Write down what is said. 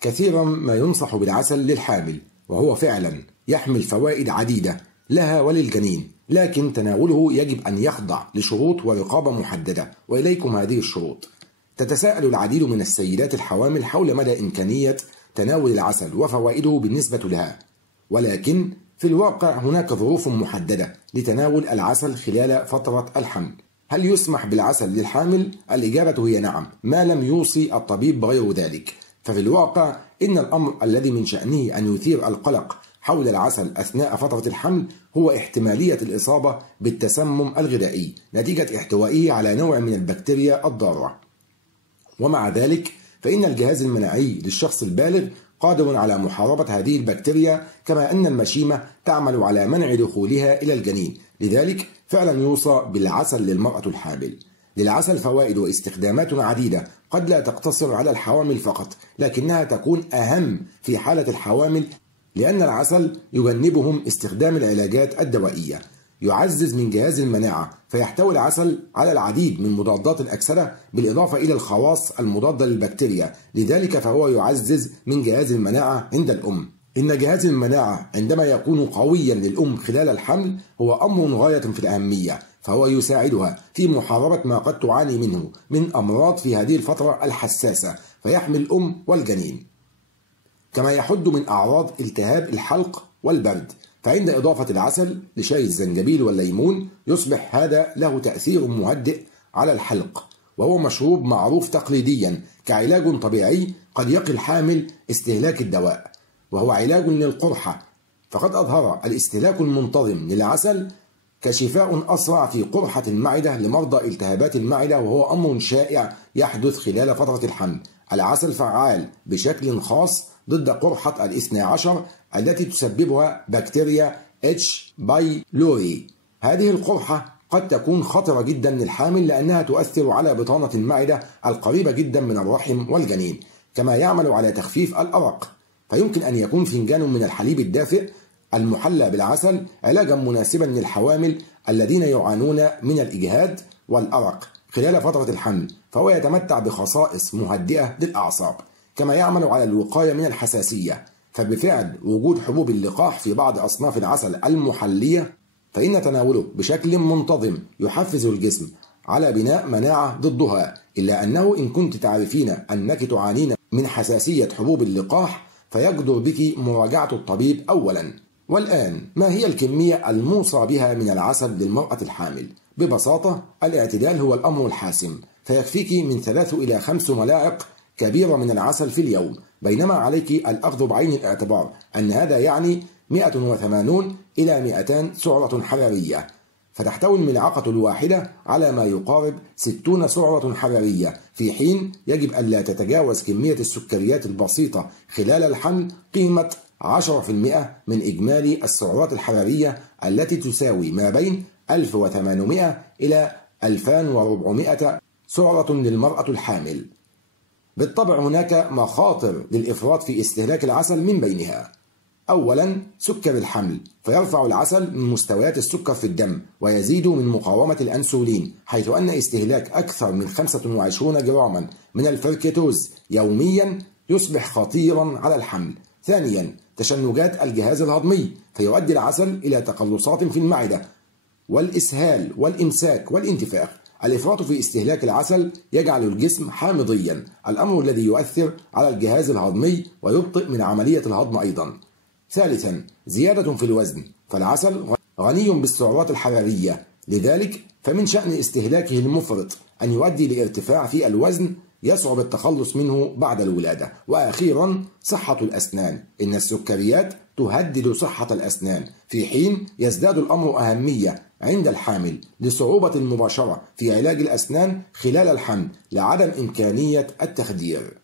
كثيرا ما ينصح بالعسل للحامل، وهو فعلا يحمل فوائد عديدة لها وللجنين، لكن تناوله يجب أن يخضع لشروط ورقابة محددة، وإليكم هذه الشروط. تتساءل العديد من السيدات الحوامل حول مدى إمكانية تناول العسل وفوائده بالنسبة لها، ولكن في الواقع هناك ظروف محددة لتناول العسل خلال فترة الحمل. هل يسمح بالعسل للحامل؟ الإجابة هي نعم، ما لم يوصي الطبيب بغير ذلك. ففي الواقع إن الأمر الذي من شأنه أن يثير القلق حول العسل أثناء فترة الحمل هو احتمالية الإصابة بالتسمم الغذائي نتيجة احتوائه على نوع من البكتيريا الضارة. ومع ذلك فإن الجهاز المناعي للشخص البالغ قادر على محاربة هذه البكتيريا، كما أن المشيمة تعمل على منع دخولها إلى الجنين. لذلك فعلا يوصى بالعسل للمرأة الحامل. للعسل فوائد واستخدامات عديدة قد لا تقتصر على الحوامل فقط، لكنها تكون أهم في حالة الحوامل، لأن العسل يجنبهم استخدام العلاجات الدوائية. يعزز من جهاز المناعة، فيحتوي العسل على العديد من مضادات الأكسدة بالإضافة إلى الخواص المضادة للبكتيريا، لذلك فهو يعزز من جهاز المناعة عند الأم. إن جهاز المناعة عندما يكون قويا للأم خلال الحمل هو أمر غاية في الأهمية، فهو يساعدها في محاربة ما قد تعاني منه من أمراض في هذه الفترة الحساسة، فيحمي الأم والجنين. كما يحد من أعراض التهاب الحلق والبرد، فعند إضافة العسل لشاي الزنجبيل والليمون يصبح هذا له تأثير مهدئ على الحلق، وهو مشروب معروف تقليديا كعلاج طبيعي قد يقي الحامل استهلاك الدواء، وهو علاج للقرحة. فقد أظهر الاستهلاك المنتظم للعسل كشفاء أسرع في قرحة المعدة لمرضى التهابات المعدة، وهو أمر شائع يحدث خلال فترة الحمل. العسل فعال بشكل خاص ضد قرحة الاثنى عشر التي تسببها بكتيريا اتش بايلوري. هذه القرحة قد تكون خطرة جدا للحامل لأنها تؤثر على بطانة المعدة القريبة جدا من الرحم والجنين، كما يعمل على تخفيف الأرق. فيمكن أن يكون فنجان من الحليب الدافئ المحلى بالعسل علاجا مناسبا للحوامل الذين يعانون من الإجهاد والأرق خلال فترة الحمل، فهو يتمتع بخصائص مهدئة للأعصاب، كما يعمل على الوقاية من الحساسية. فبفعل وجود حبوب اللقاح في بعض أصناف العسل المحلية، فإن تناوله بشكل منتظم يحفز الجسم على بناء مناعة ضدها. إلا أنه إن كنت تعرفين أنك تعانين من حساسية حبوب اللقاح فيجدر بك مراجعة الطبيب أولا. والآن ما هي الكمية الموصى بها من العسل للمرأة الحامل؟ ببساطة الاعتدال هو الأمر الحاسم، فيكفيك من 3 إلى 5 ملاعق كبيرة من العسل في اليوم، بينما عليك الأخذ بعين الاعتبار أن هذا يعني 180 إلى 200 سعرة حرارية، فتحتوي الملعقة الواحدة على ما يقارب 60 سعرة حرارية، في حين يجب ألا تتجاوز كمية السكريات البسيطة خلال الحمل قيمة 10% من إجمالي السعرات الحرارية التي تساوي ما بين 1800 إلى 2400 سعرة للمرأة الحامل. بالطبع هناك مخاطر للإفراط في استهلاك العسل، من بينها: أولا سكر الحمل، فيرفع العسل من مستويات السكر في الدم ويزيد من مقاومة الأنسولين، حيث أن استهلاك أكثر من 25 جراما من الفركتوز يوميا يصبح خطيرا على الحمل. ثانيا تشنجات الجهاز الهضمي، فيؤدي العسل إلى تقلصات في المعدة والإسهال والإمساك والانتفاخ. الإفراط في استهلاك العسل يجعل الجسم حامضيا، الأمر الذي يؤثر على الجهاز الهضمي ويبطئ من عملية الهضم أيضا. ثالثا زيادة في الوزن، فالعسل غني بالسعرات الحرارية، لذلك فمن شأن استهلاكه المفرط أن يؤدي لارتفاع في الوزن يصعب التخلص منه بعد الولادة. وأخيرا صحة الأسنان، إن السكريات تهدد صحة الأسنان، في حين يزداد الأمر أهمية عند الحامل لصعوبة المباشرة في علاج الأسنان خلال الحمل لعدم إمكانية التخدير.